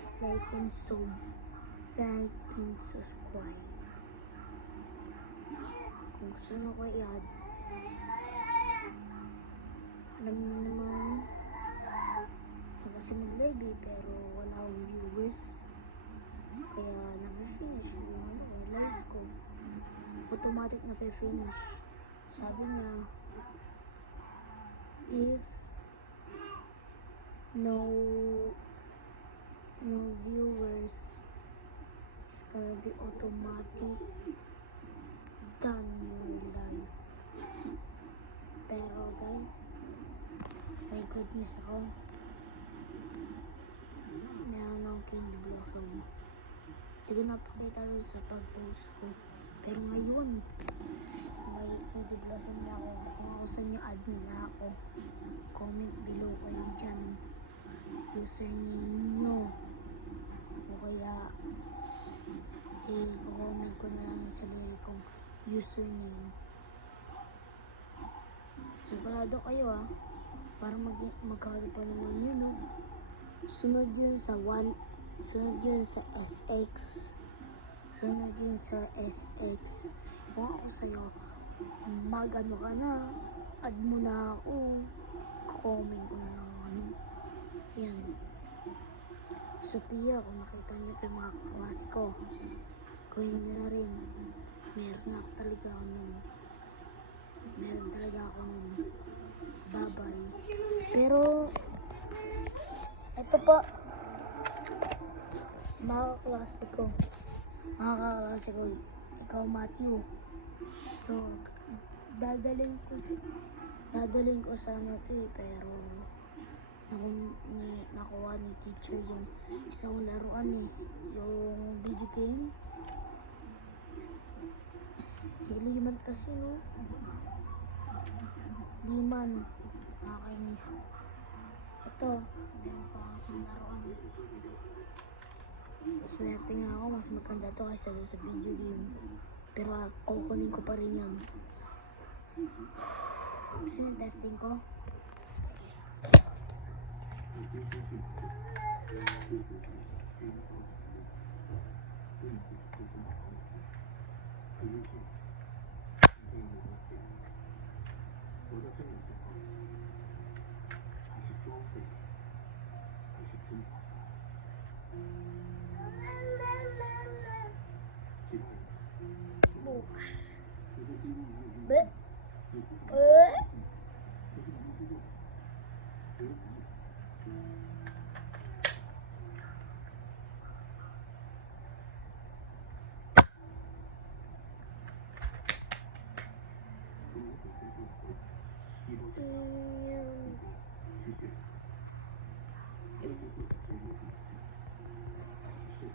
please like and subscribe. Kung gusto nyo ko i-add, alam niyo naman, kasi mag-live pero wala akong viewers. Kaya nag-finish yung live ko. Automatic na-finish. Sabi niya, if no viewers, it's gonna be automatic done your life. Pero guys, may good news ako. Meron akong candy blossom. Hindi ko napakita rin sa pag-post ko. Pero ngayon, may candy blossom na ako. Kung ako sa inyo, add na ako. Comment below kayo dyan. Username nyo. O kaya, i-comment ko na lang yung sarili kong username. Sigurado kayo para magkano pa naman yun, no? Sunod yun sa SX. Sunod yun sa SX. Kung ako sa'yo, mag-ano ka na, add mo na ako, comment ko na lang ano. Yan. Sophia, kung nakita nyo ito yung mga kaklase ko, gawin nyo na rin. Meron talaga ako nun. Bye-bye. Pero, ito pa, mga kaklase ko, ikaw Matthew. So, dadalhin ko sana ito pero nakuha ni teacher yung isang laruan yung video game. Liman kasi liman. Nakakainis. Ito, meron pa akong isang laruan. Swerte nga ako, mas maganda to kaysa sa video game. Pero kukunin ko pa rin yan. Gusto yung testing ko?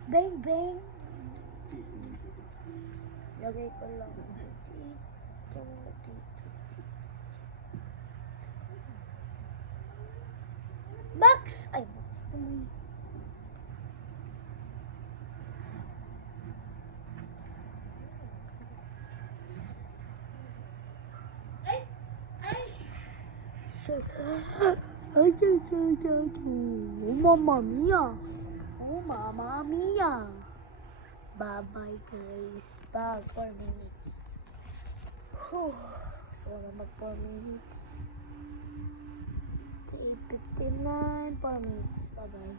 Bang bang. Lagay ko lang dito. Box! Ay, box naman. Oh, Mamma Mia! Oh, Mamma Mia! Bye-bye guys. Back 4 minutes. So, mag 4 minutes. 8:59, 4 minutes. Bye-bye.